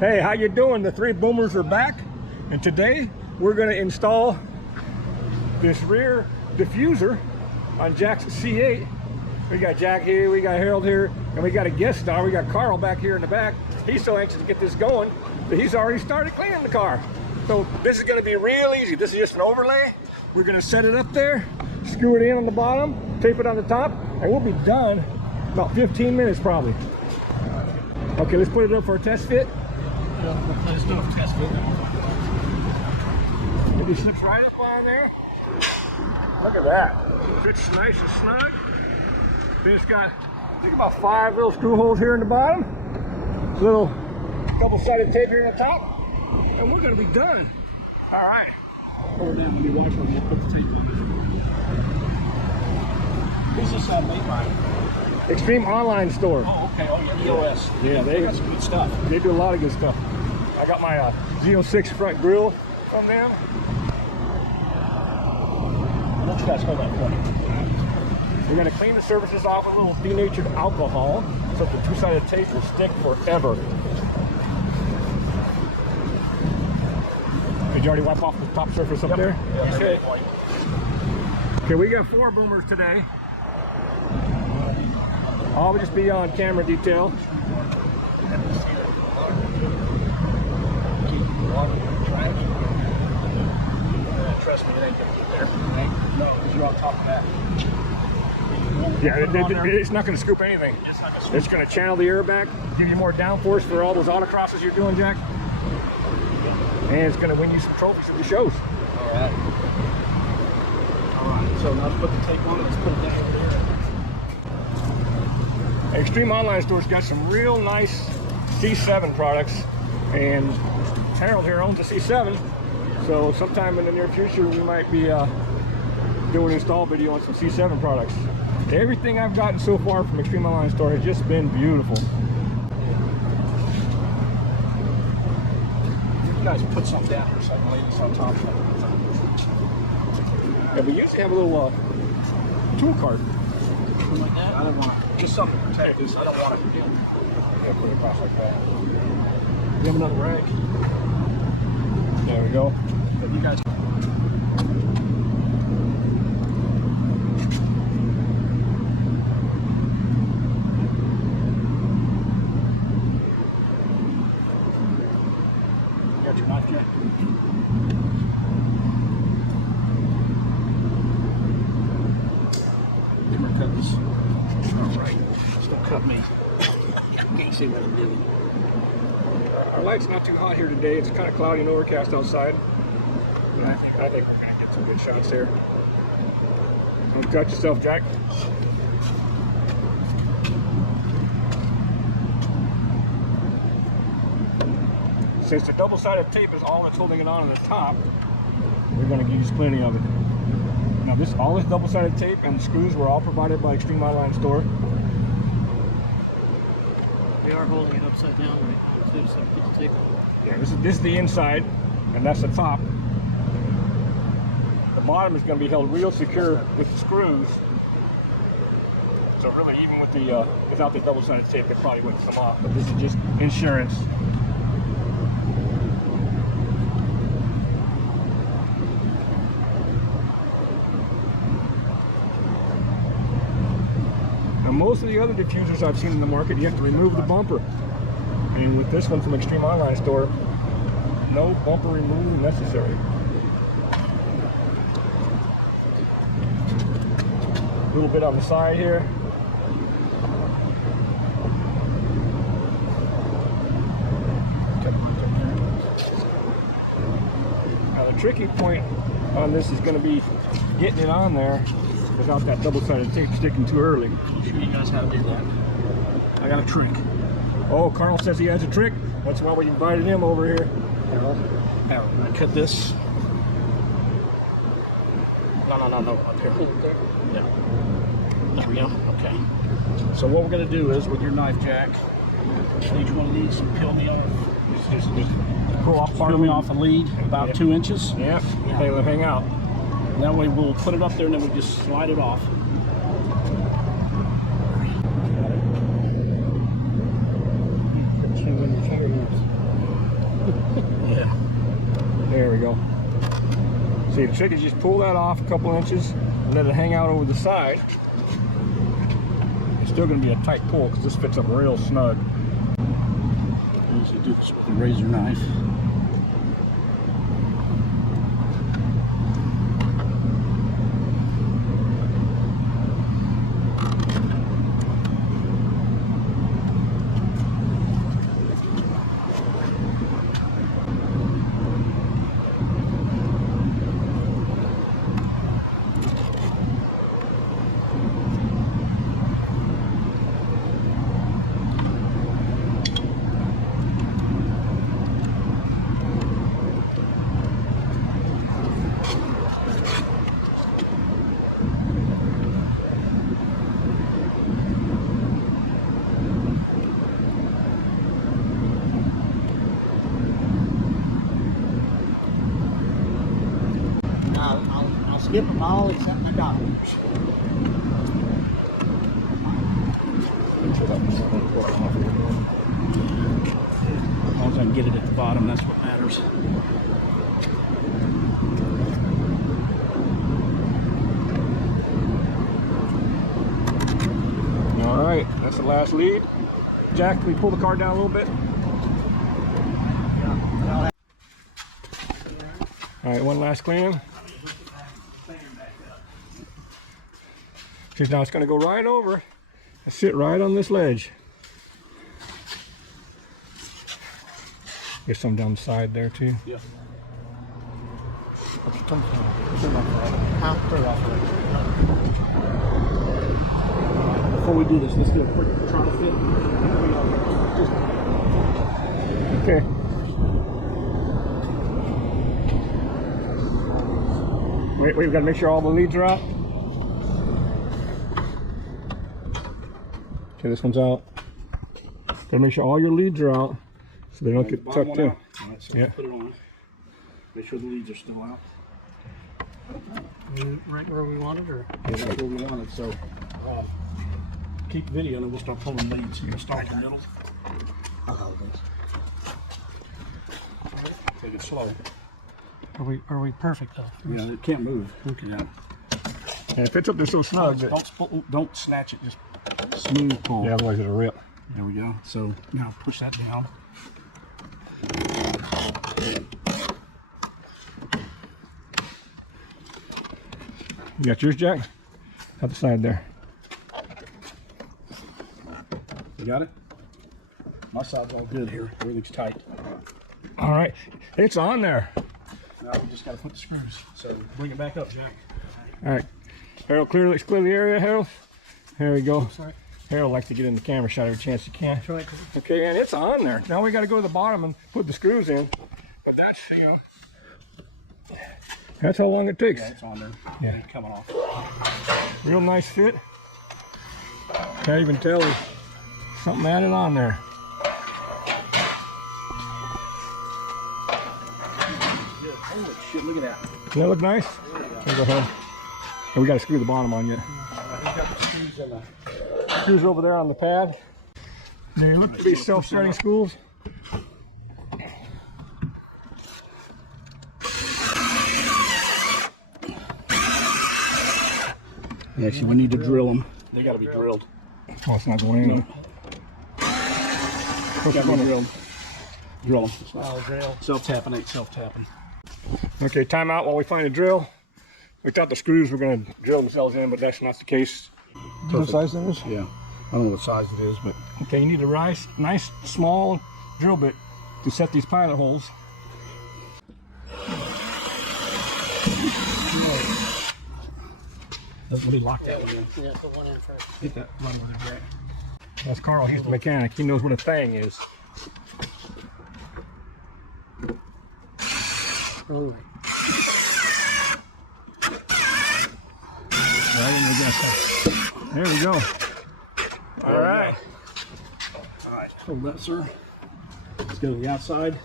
Hey, how you doing? The three boomers are back, and today we're going to install this rear diffuser on Jack's C8. We got Jack here, we got Harold here, and we got a guest star. We got Carl back here in the back. He's so anxious to get this going that he's already started cleaning the car. So this is going to be real easy. This is just an overlay. We're going to set it up there, screw it in on the bottom, tape it on the top, and we'll be done about 15 minutes probably. Okay, let's put it up for a test fit. Let's do a test fit. Maybe slips right up on there. Look at that. Fits nice and snug. Then it's got, I think, about 5 little screw holes here in the bottom. Little double-sided tape here in the top. And we're going to be done. All right. Hold it down when you watch one. We'll put the tape on it. Who's this made by? Extreme Online Store. Oh, okay. Oh, yeah, EOS. Yeah, they got some good stuff. They do a lot of good stuff. I got my Z06 front grille from them. I'll let you guys hold that for me. We're going to clean the surfaces off with a little denatured alcohol so the two-sided tape will stick forever. Did you already wipe off the top surface up there? Yeah, okay. Okay, we got 4 boomers today. All will just be on camera detail. Trust me, it ain't gonna get there. No, you're on top of that. Yeah, it's not going to scoop anything. It's going to channel the air back, give you more downforce for all those autocrosses you're doing, Jack. And it's going to win you some trophies at the shows. All right. All right, so now let's put the tape on it. Let's put it down here. Extreme Online Store's got some real nice C7 products, and Harold here owns a C7, so sometime in the near future we might be doing an install video on some C7 products. Everything I've gotten so far from Extreme Online Store has just been beautiful. You guys put something down here so I can lay this on top of it. Yeah, we usually have a little tool cart. Like that? I don't want to. Just something to protect this. I don't want it to get. Yeah, put it across like that. We have another rag. There we go. But you guys. Got your knife yet? Cut this. All right. Just don't cut me. I can't see what I'm doing. Our light's not too hot here today. It's kind of cloudy and overcast outside. But I think we're going to get some good shots here. Don't cut yourself, Jack. Since the double-sided tape is all that's holding it on the top, we're going to use plenty of it. Now all this double-sided tape and the screws were all provided by Extreme Online Store. We are holding it upside down right now too, so get the tape on. Yeah, this is the inside, and that's the top. The bottom is going to be held real secure with the screws. So really, even with the without the double-sided tape, it probably wouldn't come off. But this is just insurance. Now, most of the other diffusers I've seen in the market, you have to remove the bumper. And with this one from Extreme Online Store, no bumper removal necessary. A little bit on the side here. Now the tricky point on this is going to be getting it on there without that double-sided tape sticking too early. I'll show you guys how to do that. I got a trick. Oh, Carl says he has a trick. That's why we invited him over here. Harold, I cut this. No, up here. Yeah. There we go. Okay. So what we're going to do is, with your knife, Jack, each one of these, peel me off. Just pull off part Peel of me off a lead, about 2 inches. Yep. They let hang out. And that way we'll put it up there and then we just slide it off. See, the trick is just pull that off a couple inches and let it hang out over the side. It's still going to be a tight pull because this fits up real snug. I usually do this with a razor knife. I'll skip them all except the dollars. As long as I can get it at the bottom, that's what matters. All right, that's the last lead. Jack, can we pull the car down a little bit? All right, one last clean. Now it's going to go right over and sit right on this ledge. Get some down the side there too. Yeah. Before we do this, let's do a quick throttle fit. Okay. Wait, we've got to make sure all the leads are out. Okay, this one's out. Gotta make sure all your leads are out so they don't get tucked in. All right, so Yeah. put it on. Make sure the leads are still out. Right where we wanted, or? Yeah, that's what we wanted. So keep the video and then we'll start pulling leads. We'll start in the middle. Take it slow. Are we perfect though? Yeah, it can't move. Okay. Yeah. And it fits up there so snug that, Don't snatch it. Just smooth pull. yeah, otherwise it'll rip. There we go. So now push that down. You got yours, Jack? Out the side there. You got it? My side's all good here. Everything's tight. All right, it's on there. Now we just got to put the screws. So bring it back up, Jack. All right, Harold, clear the area, Harold. There we go. Sorry. Harold likes to get in the camera shot every chance he can. That's right. Okay, and it's on there. Now we got to go to the bottom and put the screws in. But that's, that's how long it takes. Yeah, it's on there. Yeah. It's coming off. Real nice fit. Can't even tell there's something added on there. Holy shit, look at that. Doesn't that look nice? There go ahead. And we got to screw the bottom on yet. We've got the screws in the... Screws over there on the pad. They look to be self-starting spools. Actually, we need to drill them. They got to be drilled. Oh, it's not going in. No. What's Got to going be in? drilled. Drill them. Oh, drill. Self-tapping ain't self-tapping. Okay, time out while we find a drill. We thought the screws were going to drill themselves in, but that's not the case. What size that is? Yeah. I don't know what size it is, but... Okay, you need a nice small drill bit to set these pilot holes. Let me lock that one in. Yeah, put one in first. Get that run with it, Jack. That's Carl, he's the mechanic. He knows what a thing is. Wrong way. There we go. All right. All right, hold that, sir. Let's go to the outside.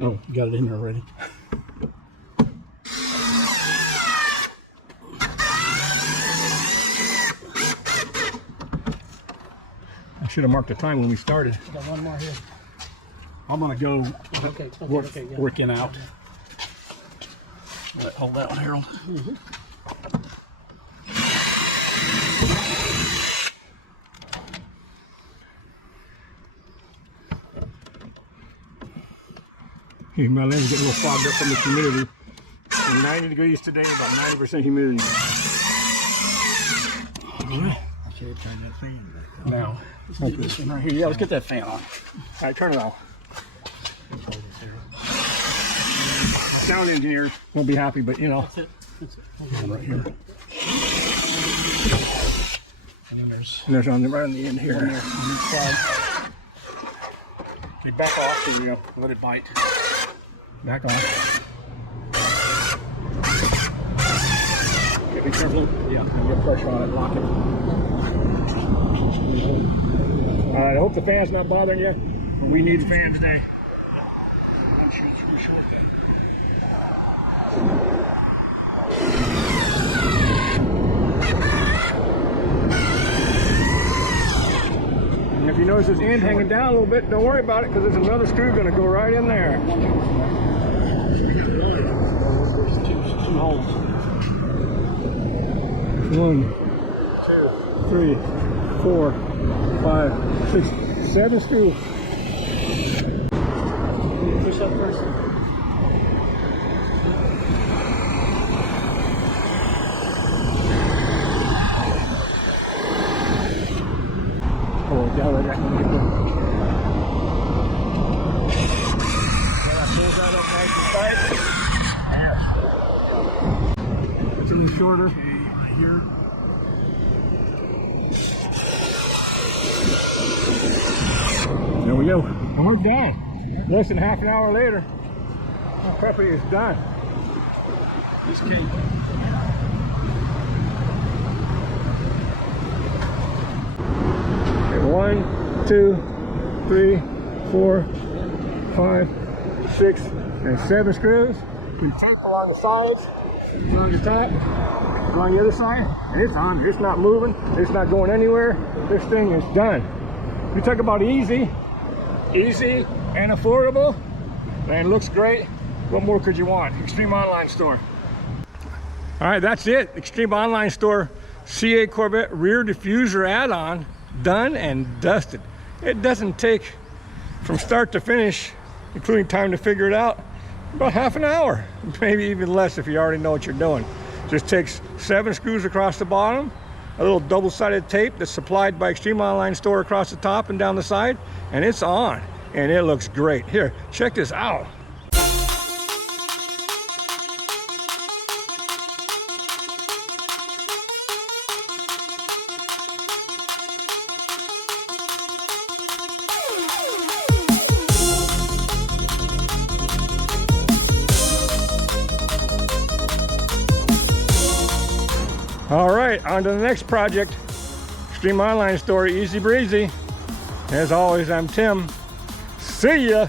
Oh, you got it in there already. should have marked the time when we started. Got one more here. I'm gonna go Okay, yeah. working out. Hold that one, Harold. Hey, my lens getting a little fogged up from the humidity. 90 degrees today, about 90% humidity. I should have turned that fan back on. Now, let's get this one right here. Yeah, let's get that fan on. All right, turn it off. Sound engineer won't be happy, but you know. That's it. That's it. Right here. And then there's And there's on the right on the end here. one there on each side. You back off and you let it bite. Back off. Okay, be careful. Yeah, and get pressure on it, lock it. All right, I hope the fan's not bothering you. We need the fan today. I'm sure it's pretty short then. And if you notice this end hanging down a little bit, don't worry about it because there's another screw going to go right in there. There's two holes. 1, 2, 3, 4, 5, 6, 7 screws. Push up first. Oh, down like that. When I pull that up nice and tight. It's a little shorter. Right here. There we go. And we're done. Less than half an hour later, our puppy is done. This came. Okay, 1, 2, 3, 4, 5, 6, and 7 screws. We tape along the sides, along the top, along the other side, and it's on. It's not moving. It's not going anywhere. This thing is done. You talk about easy and affordable, and looks great. What more could you want? Extreme Online Store. All right, that's it. Extreme Online Store C8 Corvette rear diffuser add-on, done and dusted. It doesn't take, from start to finish, including time to figure it out, about half an hour, maybe even less if you already know what you're doing. Just takes 7 screws across the bottom, a little double-sided tape that's supplied by Extreme Online Store across the top and down the side, and it's on, and it looks great. Here, check this out. All right, on to the next project. Extreme Online Store, easy breezy. As always, I'm Tim. See ya.